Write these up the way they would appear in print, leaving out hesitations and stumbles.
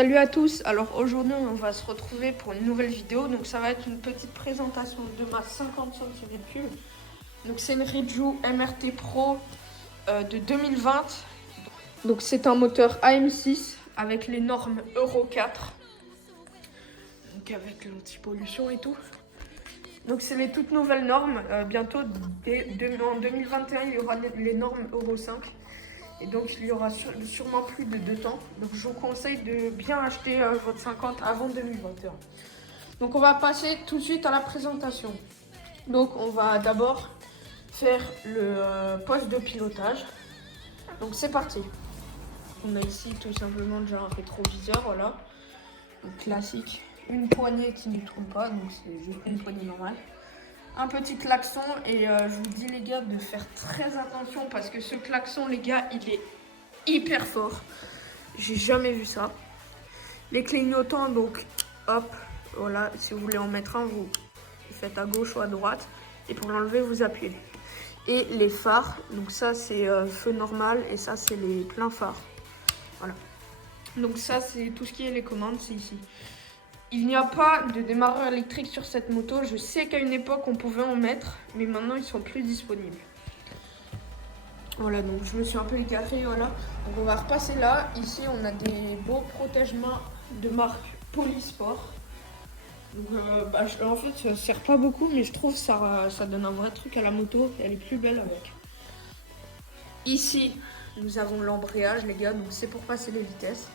Salut à tous, alors aujourd'hui on va se retrouver pour une nouvelle vidéo, donc ça va être une petite présentation de ma 50 cm3. Donc c'est une Reju MRT Pro de 2020, donc c'est un moteur AM6 avec les normes Euro 4, donc avec l'anti-pollution et tout. Donc c'est les toutes nouvelles normes, bientôt en 2021 il y aura les normes Euro 5. Et donc il y aura sûrement plus de 2 temps. Donc je vous conseille de bien acheter votre 50 avant 2021. Donc on va passer tout de suite à la présentation. Donc on va d'abord faire le poste de pilotage. Donc c'est parti. On a ici tout simplement déjà un rétroviseur, voilà. Donc, classique. Une poignée qui ne tourne pas, donc c'est juste une poignée normale. Un petit klaxon et je vous dis les gars de faire très attention parce que ce klaxon les gars il est hyper fort. J'ai jamais vu ça. Les clignotants donc hop voilà, si vous voulez en mettre un vous faites à gauche ou à droite et pour l'enlever vous appuyez. Et les phares, donc ça c'est feu normal et ça c'est les pleins phares. Voilà. Donc ça c'est tout ce qui est les commandes, c'est ici. Il n'y a pas de démarreur électrique sur cette moto. Je sais qu'à une époque, on pouvait en mettre, mais maintenant, ils sont plus disponibles. Voilà, donc je me suis un peu égarée, voilà. Donc on va repasser là. Ici, on a des beaux protège-mains de marque Polysport. Donc, en fait, ça sert pas beaucoup, mais je trouve que ça donne un vrai truc à la moto. Elle est plus belle avec. Ici, nous avons l'embrayage, les gars. Donc c'est pour passer les vitesses.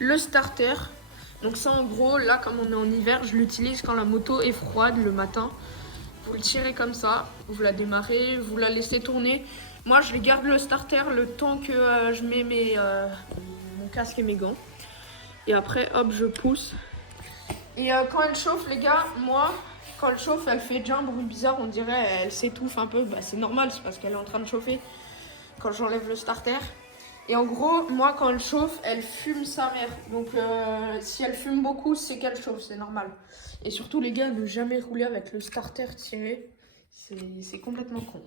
Le starter. Donc ça en gros, là comme on est en hiver, je l'utilise quand la moto est froide le matin. Vous le tirez comme ça, vous la démarrez, vous la laissez tourner. Moi je garde le starter le temps que je mets mon casque et mes gants. Et après hop je pousse. Et quand elle chauffe les gars, moi quand elle chauffe elle fait déjà un bruit bizarre, on dirait elle s'étouffe un peu. Bah c'est normal, c'est parce qu'elle est en train de chauffer quand j'enlève le starter. Et en gros, moi, quand elle chauffe, elle fume sa mère. Donc, si elle fume beaucoup, c'est qu'elle chauffe, c'est normal. Et surtout, les gars, ne jamais rouler avec le starter tiré. C'est complètement con.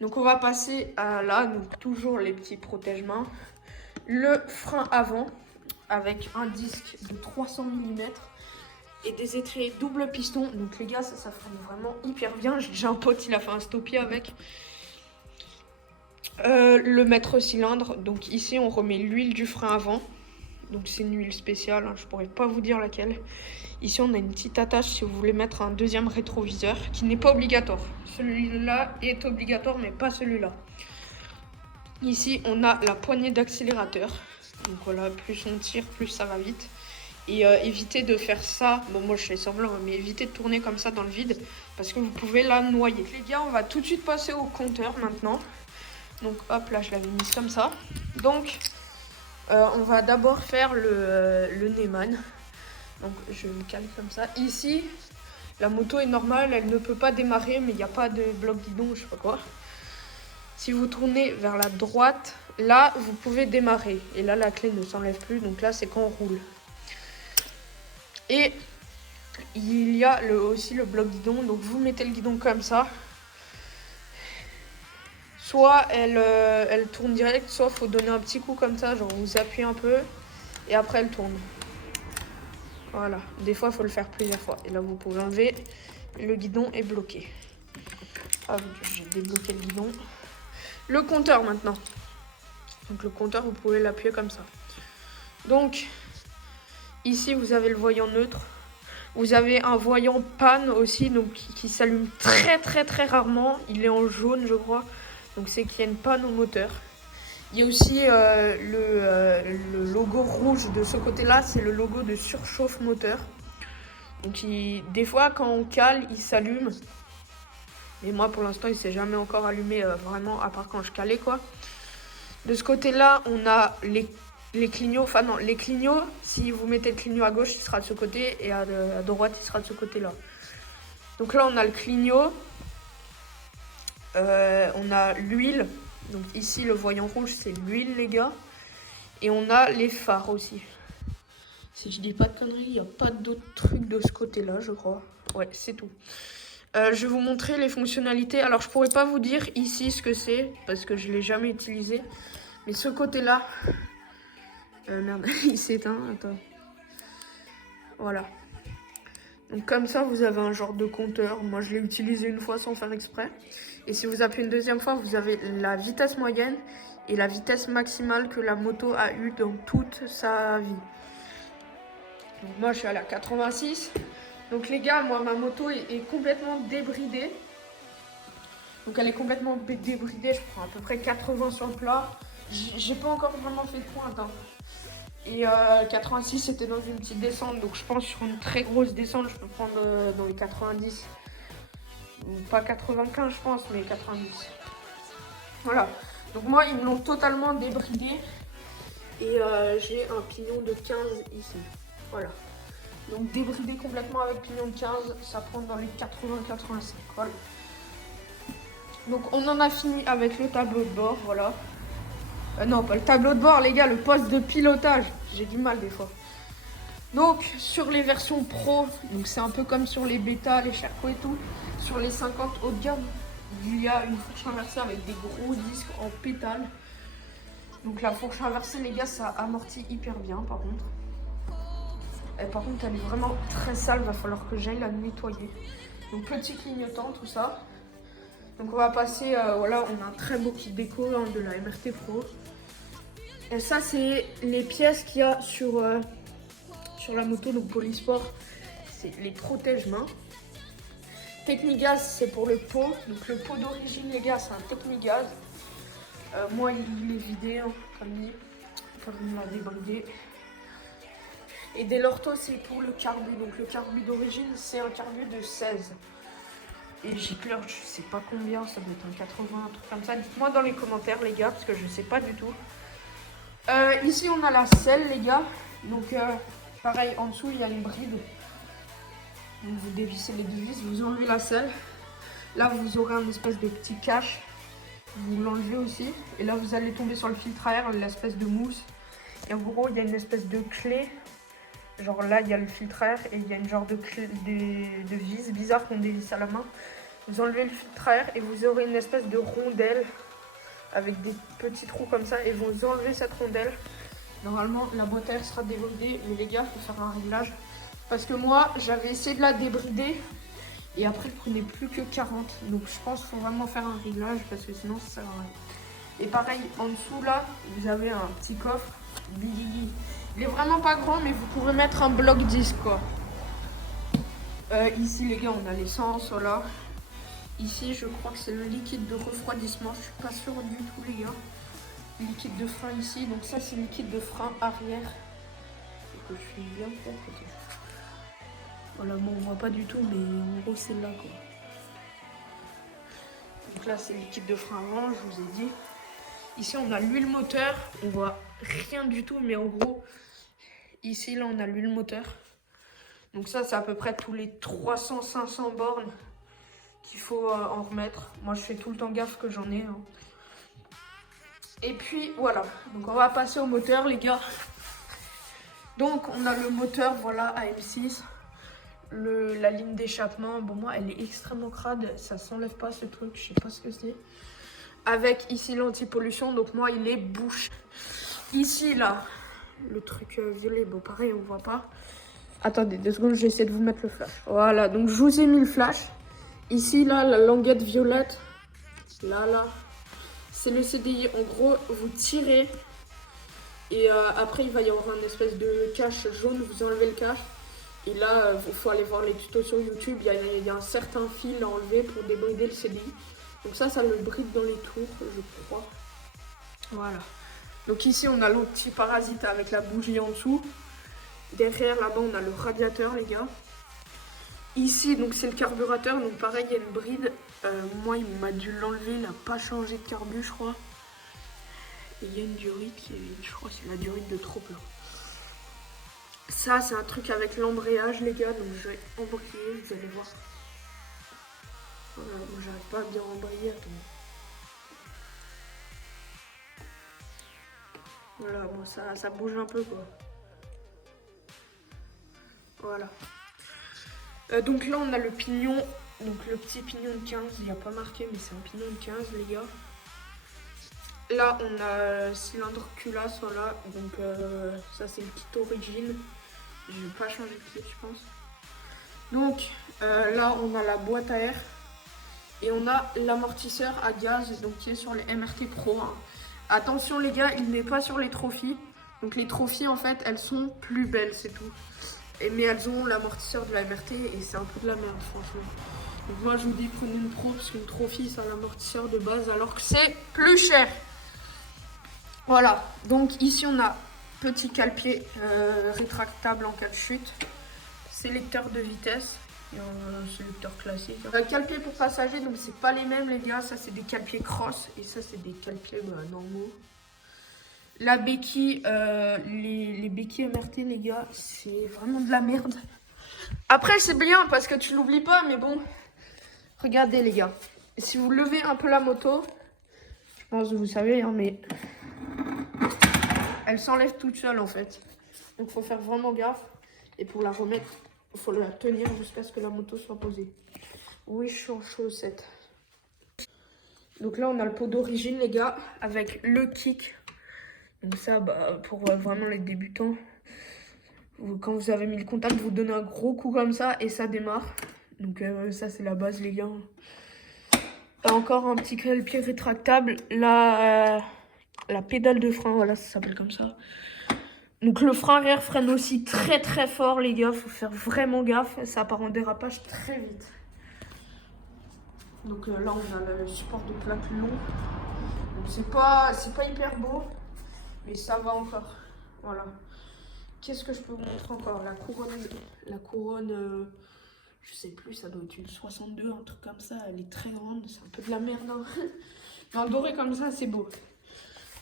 Donc, on va passer à là, donc toujours les petits protège-mains. Le frein avant, avec un disque de 300 mm et des étriers double piston. Donc, les gars, ça freine vraiment hyper bien. J'ai un pote, il a fait un stoppier avec. Le maître cylindre, donc ici on remet l'huile du frein avant, donc c'est une huile spéciale, hein, je pourrais pas vous dire laquelle. Ici on a une petite attache si vous voulez mettre un deuxième rétroviseur qui n'est pas obligatoire. Celui-là est obligatoire mais pas celui-là. Ici on a la poignée d'accélérateur, donc voilà, plus on tire plus ça va vite. Et évitez de faire ça, bon moi je fais semblant, mais évitez de tourner comme ça dans le vide parce que vous pouvez la noyer. Les gars, on va tout de suite passer au compteur maintenant. Donc hop là je l'avais mise comme ça. Donc on va d'abord faire le Neyman. Donc je le cale comme ça. Ici la moto est normale, elle ne peut pas démarrer mais il n'y a pas de bloc guidon, je sais pas quoi. Si vous tournez vers la droite, là vous pouvez démarrer. Et là la clé ne s'enlève plus, donc là c'est quand on roule. Et il y a aussi le bloc guidon, donc vous mettez le guidon comme ça. Soit elle tourne direct, soit il faut donner un petit coup comme ça, genre vous appuyez un peu et après elle tourne. Voilà, des fois il faut le faire plusieurs fois. Et là vous pouvez enlever, le guidon est bloqué. Hop, j'ai débloqué le guidon. Le compteur maintenant. Donc le compteur vous pouvez l'appuyer comme ça. Donc ici vous avez le voyant neutre. Vous avez un voyant panne aussi, donc qui s'allume très rarement. Il est en jaune je crois. Donc c'est qu'il y a une panne au moteur. Il y a aussi le logo rouge de ce côté-là, c'est le logo de surchauffe moteur. Donc des fois quand on cale, il s'allume. Mais moi pour l'instant il s'est jamais encore allumé vraiment, à part quand je calais quoi. De ce côté-là, on a les clignots. Enfin non, les clignots, si vous mettez le clignot à gauche, il sera de ce côté. Et à droite, il sera de ce côté-là. Donc là on a le clignot. On a l'huile, donc ici le voyant rouge c'est l'huile les gars. Et on a les phares aussi. Si je dis pas de conneries, il n'y a pas d'autres trucs de ce côté là je crois. Ouais c'est tout. Je vais vous montrer les fonctionnalités. Alors je pourrais pas vous dire ici ce que c'est parce que je l'ai jamais utilisé. Mais ce côté là, Merde, il s'éteint, attends. Voilà. Donc comme ça, vous avez un genre de compteur. Moi, je l'ai utilisé une fois sans faire exprès. Et si vous appuyez une deuxième fois, vous avez la vitesse moyenne et la vitesse maximale que la moto a eue dans toute sa vie. Donc moi, je suis allé à 86. Donc les gars, moi, ma moto est complètement débridée. Donc elle est complètement débridée. Je prends à peu près 80 sur le plat. J'ai pas encore vraiment fait de pointe. Hein. Et 86, c'était dans une petite descente. Donc je pense sur une très grosse descente, je peux prendre dans les 90. Pas 95, je pense, mais 90. Voilà. Donc moi, ils me l'ont totalement débridé. Et j'ai un pignon de 15 ici. Voilà. Donc débridé complètement avec pignon de 15, ça prend dans les 80-85. Voilà. Donc on en a fini avec le tableau de bord, voilà. Non, pas le tableau de bord, les gars, le poste de pilotage. J'ai du mal des fois. Donc, sur les versions pro, donc c'est un peu comme sur les bêta, les Sherco et tout. Sur les 50 haut de gamme, il y a une fourche inversée avec des gros disques en pétale. Donc la fourche inversée, les gars, ça amortit hyper bien par contre. Et par contre, elle est vraiment très sale, va falloir que j'aille la nettoyer. Donc petit clignotant, tout ça. Donc on va passer, voilà, on a un très beau kit déco hein, de la MRT Pro. Et ça, c'est les pièces qu'il y a sur la moto, donc Polysport. C'est les protège-mains. Technigaz, c'est pour le pot. Donc le pot d'origine, les gars, c'est un Technigaz. Moi, il est vidé, hein, comme dit. Enfin, il m'a débridé. Et Delorto, c'est pour le carbu. Donc le carbu d'origine, c'est un carbu de 16. Et Gicler, je sais pas combien, ça doit être un 80, un truc comme ça. Dites-moi dans les commentaires, les gars, parce que je sais pas du tout. Ici, on a la selle, les gars. Donc, pareil, en dessous, il y a une bride. Donc, vous dévissez les deux vis, vous enlevez la selle. Là, vous aurez un espèce de petit cache. Vous l'enlevez aussi. Et là, vous allez tomber sur le filtre à air, l'espèce de mousse. Et en gros, il y a une espèce de clé. Genre là, il y a le filtre à air et il y a une genre de clé de vis bizarre qu'on dévisse à la main. Vous enlevez le filtre à air et vous aurez une espèce de rondelle avec des petits trous comme ça. Et vous enlevez cette rondelle. Normalement, la boîte à air sera débridée. Mais les gars, il faut faire un réglage. Parce que moi, j'avais essayé de la débrider. Et après, il prenait plus que 40. Donc, je pense qu'il faut vraiment faire un réglage. Parce que sinon, ça sert à rien. Et pareil, en dessous, là, vous avez un petit coffre. Il est vraiment pas grand, mais vous pouvez mettre un bloc 10, quoi. Ici, les gars, on a l'essence, voilà. Ici, je crois que c'est le liquide de refroidissement. Je suis pas sûre du tout, les gars. Liquide de frein ici. Donc ça, c'est liquide de frein arrière. Donc, je suis bien propre. Voilà, bon, on voit pas du tout, mais en gros, c'est là, quoi. Donc là, c'est liquide de frein avant, je vous ai dit. Ici, on a l'huile moteur. On voit rien du tout, mais en gros, ici, là, on a l'huile moteur. Donc ça, c'est à peu près tous les 300-500 bornes qu'il faut en remettre. Moi, je fais tout le temps gaffe que j'en ai. Hein. Et puis, voilà. Donc, on va passer au moteur, les gars. Donc, on a le moteur, voilà, AM6. La ligne d'échappement, bon, moi, elle est extrêmement crade. Ça s'enlève pas, ce truc. Je sais pas ce que c'est. Avec, ici, l'anti-pollution. Donc, moi, il est bouche. Ici, là, le truc violet. Bon, pareil, on voit pas. Attendez 2 secondes, je vais essayer de vous mettre le flash. Voilà, donc je vous ai mis le flash. Ici, là, la languette violette. Là. C'est le CDI. En gros, vous tirez. Et après, il va y avoir une espèce de cache jaune. Vous enlevez le cache. Et là, il faut aller voir les tutos sur YouTube. Il y a un certain fil à enlever pour débrider le CDI. Donc ça le bride dans les tours, je crois. Voilà. Donc ici, on a l'anti-parasite avec la bougie en dessous. Derrière, là-bas, on a le radiateur, les gars. Ici, donc c'est le carburateur. Donc pareil, il y a une bride. Moi, il m'a dû l'enlever. Il n'a pas changé de carbu, je crois. Et il y a une durite qui est, je crois, c'est la durite de trop plein. Ça, c'est un truc avec l'embrayage, les gars. Donc je vais embrayer, vous allez voir. Voilà, moi, j'arrive pas à bien embrayer. Attends. Voilà, bon, ça bouge un peu, quoi. Voilà. Donc là, on a le pignon. Donc le petit pignon de 15. Il n'y a pas marqué, mais c'est un pignon de 15, les gars. là, on a cylindre culasse, voilà. Donc, ça, c'est une petite origine. Je vais pas changer de clip, je pense. Donc, là, on a la boîte à air. Et on a l'amortisseur à gaz, donc qui est sur les MRT Pro. Hein. Attention, les gars, il n'est pas sur les trophies. Donc, les trophies, en fait, elles sont plus belles, c'est tout. Mais elles ont l'amortisseur de la MRT et c'est un peu de la merde, franchement. Donc, moi, je vous dis, prenez une Pro, parce qu'une trophy, c'est un amortisseur de base, alors que c'est plus cher. Voilà, donc ici on a petit cale-pied rétractable en cas de chute, sélecteur de vitesse, et sélecteur classique. Cale-pied pour passagers, donc c'est pas les mêmes les gars, ça c'est des cale-pieds cross et ça c'est des cale-pieds normaux. La béquille, les béquilles MRT les gars, c'est vraiment de la merde. Après c'est bien parce que tu l'oublies pas, mais bon, regardez les gars, si vous levez un peu la moto, je pense que vous savez, hein, mais... elle s'enlève toute seule en fait. Donc il faut faire vraiment gaffe. Et pour la remettre, il faut la tenir jusqu'à ce que la moto soit posée. Oui, je suis en chaussette. Donc là, on a le pot d'origine, les gars, avec le kick. Donc ça, pour vraiment les débutants, quand vous avez mis le contact, vous donnez un gros coup comme ça et ça démarre. Donc ça, c'est la base, les gars. Encore un petit pied rétractable. La pédale de frein, voilà, ça s'appelle comme ça. Donc le frein arrière freine aussi très très fort les gars, faut faire vraiment gaffe, ça part en dérapage très vite. Donc là on a le support de plaque long. Donc c'est pas hyper beau, mais ça va encore. Voilà. Qu'est-ce que je peux vous montrer encore? La couronne, je sais plus, ça doit être une 62, un truc comme ça, elle est très grande, c'est un peu de la merde. Hein. Mais en doré comme ça, c'est beau.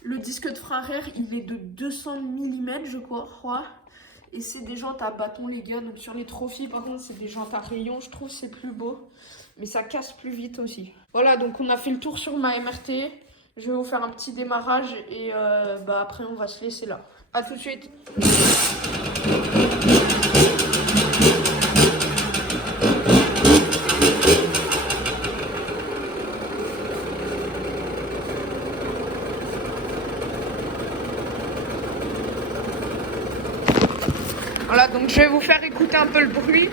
Le disque de frein arrière, il est de 200 mm, je crois. Et c'est des jantes à bâton, les gars. Donc sur les trophies, par contre, c'est des jantes à rayons. Je trouve que c'est plus beau. Mais ça casse plus vite aussi. Voilà, donc on a fait le tour sur ma MRT. Je vais vous faire un petit démarrage. Et après, on va se laisser là. A tout de suite. Voilà, donc je vais vous faire écouter un peu le bruit.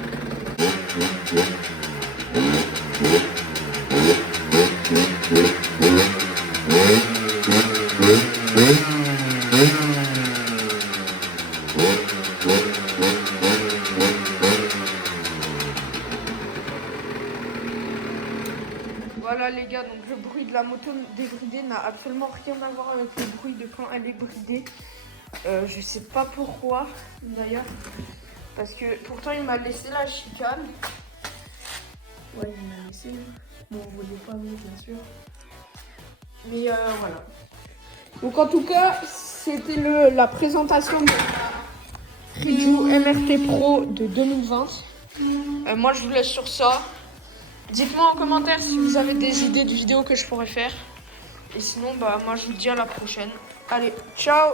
Voilà les gars, donc le bruit de la moto débridée n'a absolument rien à voir avec le bruit de quand elle est bridée. Je sais pas pourquoi d'ailleurs, parce que pourtant il m'a laissé la chicane. Ouais, il m'a laissé. Bon, vous voyez pas vous bien sûr. Mais voilà. Donc en tout cas, c'était la présentation de la Ridgio MRT Pro de 2020. Moi je vous laisse sur ça. Dites-moi en commentaire si vous avez des idées de vidéos que je pourrais faire. Et sinon, moi je vous dis à la prochaine. Allez, ciao!